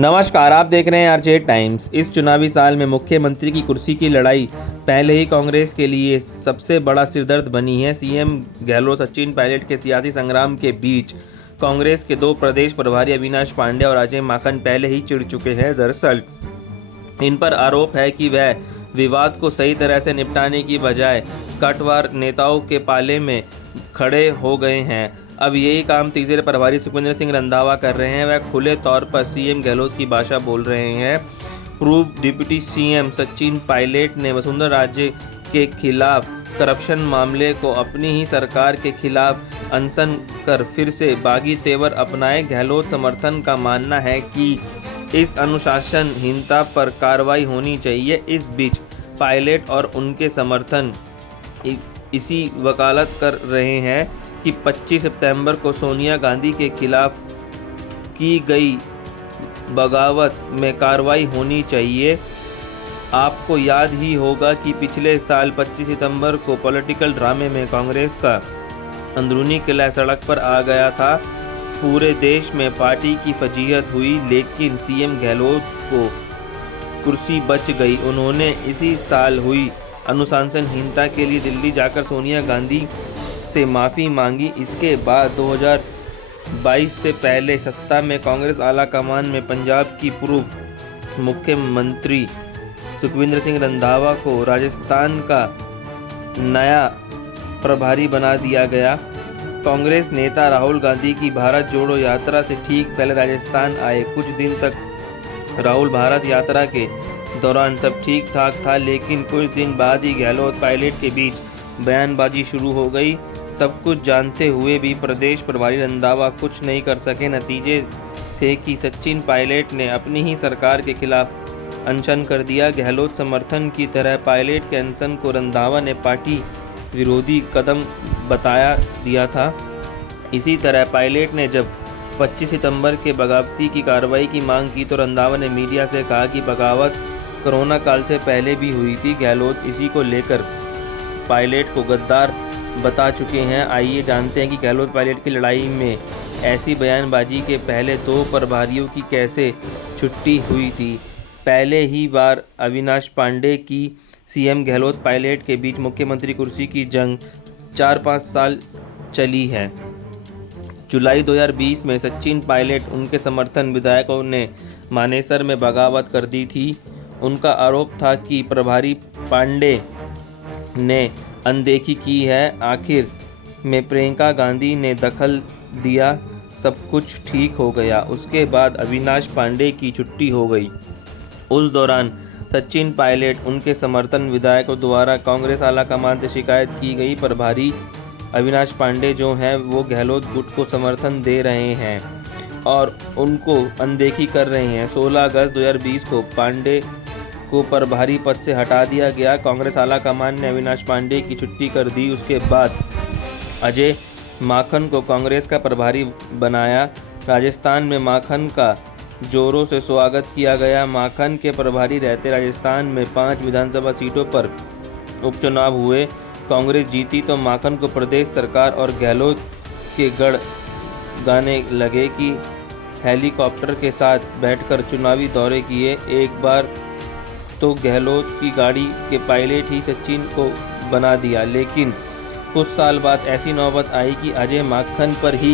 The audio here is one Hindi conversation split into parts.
नमस्कार, आप देख रहे हैं आरजे टाइम्स। इस चुनावी साल में मुख्यमंत्री की कुर्सी की लड़ाई पहले ही कांग्रेस के लिए सबसे बड़ा सिरदर्द बनी है। सीएम गहलोत सचिन पायलट के सियासी संग्राम के बीच कांग्रेस के दो प्रदेश प्रभारी अविनाश पांडे और अजय माकन पहले ही चिढ़ चुके हैं। दरअसल इन पर आरोप है कि वह विवाद को सही तरह से निपटाने की बजाय कटवार नेताओं के पाले में खड़े हो गए हैं। अब यही काम तीसरे प्रभारी सुखविंदर सिंह रंधावा कर रहे हैं। वह खुले तौर पर सीएम गहलोत की भाषा बोल रहे हैं। पूर्व डिप्टी सीएम सचिन पायलट ने वसुंधरा राजे के खिलाफ करप्शन मामले को अपनी ही सरकार के खिलाफ अनशन कर फिर से बागी तेवर अपनाए। गहलोत समर्थन का मानना है कि इस अनुशासनहीनता पर कार्रवाई होनी चाहिए। इस बीच पायलट और उनके समर्थन इसी वकालत कर रहे हैं कि 25 सितंबर को सोनिया गांधी के खिलाफ की गई बगावत में कार्रवाई होनी चाहिए। आपको याद ही होगा कि पिछले साल 25 सितंबर को पॉलिटिकल ड्रामे में कांग्रेस का अंदरूनी किला सड़क पर आ गया था। पूरे देश में पार्टी की फजीहत हुई, लेकिन सीएम गहलोत को कुर्सी बच गई। उन्होंने इसी साल हुई अनुशासनहीनता के लिए दिल्ली जाकर सोनिया गांधी से माफ़ी मांगी। इसके बाद 2022 से पहले सत्ता में कांग्रेस आला कमान में पंजाब की पूर्व मुख्यमंत्री सुखविंदर सिंह रंधावा को राजस्थान का नया प्रभारी बना दिया गया। कांग्रेस नेता राहुल गांधी की भारत जोड़ो यात्रा से ठीक पहले राजस्थान आए। कुछ दिन तक राहुल भारत यात्रा के दौरान सब ठीक ठाक था, लेकिन कुछ दिन बाद ही गहलोत पायलट के बीच बयानबाजी शुरू हो गई। सब कुछ जानते हुए भी प्रदेश प्रभारी रंधावा कुछ नहीं कर सके। नतीजे थे कि सचिन पायलट ने अपनी ही सरकार के खिलाफ अनशन कर दिया। गहलोत समर्थन की तरह पायलट के अनशन को रंधावा ने पार्टी विरोधी कदम बताया दिया था। इसी तरह पायलट ने जब 25 सितंबर के बगावती की कार्रवाई की मांग की तो रंधावा ने मीडिया से कहा कि बगावत कोरोना काल से पहले भी हुई थी। गहलोत इसी को लेकर पायलट को गद्दार बता चुके हैं। आइए जानते हैं कि गहलोत पायलट की लड़ाई में ऐसी बयानबाजी के पहले दो प्रभारियों की कैसे छुट्टी हुई थी। पहले ही बार अविनाश पांडे की सीएम गहलोत पायलट के बीच मुख्यमंत्री कुर्सी की जंग 4-5 साल चली है। जुलाई 2020 में सचिन पायलट उनके समर्थन विधायकों ने मानेसर में बगावत कर दी थी। उनका आरोप था कि प्रभारी पांडे ने अनदेखी की है। आखिर में प्रियंका गांधी ने दखल दिया, सब कुछ ठीक हो गया। उसके बाद अविनाश पांडे की छुट्टी हो गई। उस दौरान सचिन पायलट उनके समर्थन विधायकों द्वारा कांग्रेस आला कमान से शिकायत की गई। प्रभारी अविनाश पांडे जो हैं वो गहलोत गुट को समर्थन दे रहे हैं और उनको अनदेखी कर रहे हैं। 16 अगस्त 2020 को पांडे को प्रभारी पद से हटा दिया गया। कांग्रेस आला कमान ने अविनाश पांडे की छुट्टी कर दी। उसके बाद अजय माकन को कांग्रेस का प्रभारी बनाया। राजस्थान में माकन का जोरों से स्वागत किया गया। माकन के प्रभारी रहते राजस्थान में 5 विधानसभा सीटों पर उपचुनाव हुए। कांग्रेस जीती तो माकन को प्रदेश सरकार और गहलोत के गढ़ गाने लगे कि हेलीकॉप्टर के साथ बैठकर चुनावी दौरे किए। एक बार तो गहलोत की गाड़ी के पायलट ही सचिन को बना दिया, लेकिन कुछ साल बाद ऐसी नौबत आई कि अजय माकन पर ही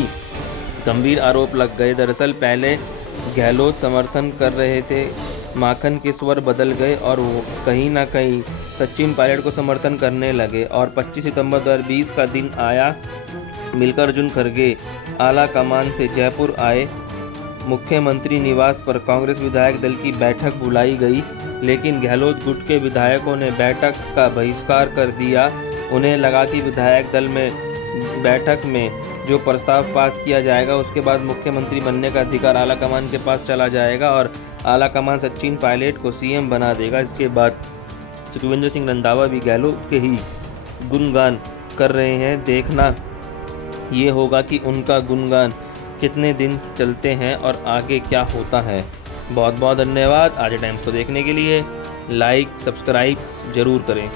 गंभीर आरोप लग गए। दरअसल पहले गहलोत समर्थन कर रहे थे, माकन के स्वर बदल गए और वो कहीं ना कहीं सचिन पायलट को समर्थन करने लगे। और 25 सितंबर 2020 का दिन आया। मल्लिकार्जुन खड़गे आला कमान से जयपुर आए। मुख्यमंत्री निवास पर कांग्रेस विधायक दल की बैठक बुलाई गई, लेकिन गहलोत गुट के विधायकों ने बैठक का बहिष्कार कर दिया। उन्हें लगा कि विधायक दल में बैठक में जो प्रस्ताव पास किया जाएगा उसके बाद मुख्यमंत्री बनने का अधिकार आला कमान के पास चला जाएगा और आला कमान सचिन पायलट को सीएम बना देगा। इसके बाद सुखविंदर सिंह रंधावा भी गहलोत के ही गुणगान कर रहे हैं। देखना ये होगा कि उनका गुणगान कितने दिन चलते हैं और आगे क्या होता है। बहुत बहुत धन्यवाद। आज टाइम्स को देखने के लिए लाइक सब्सक्राइब जरूर करें।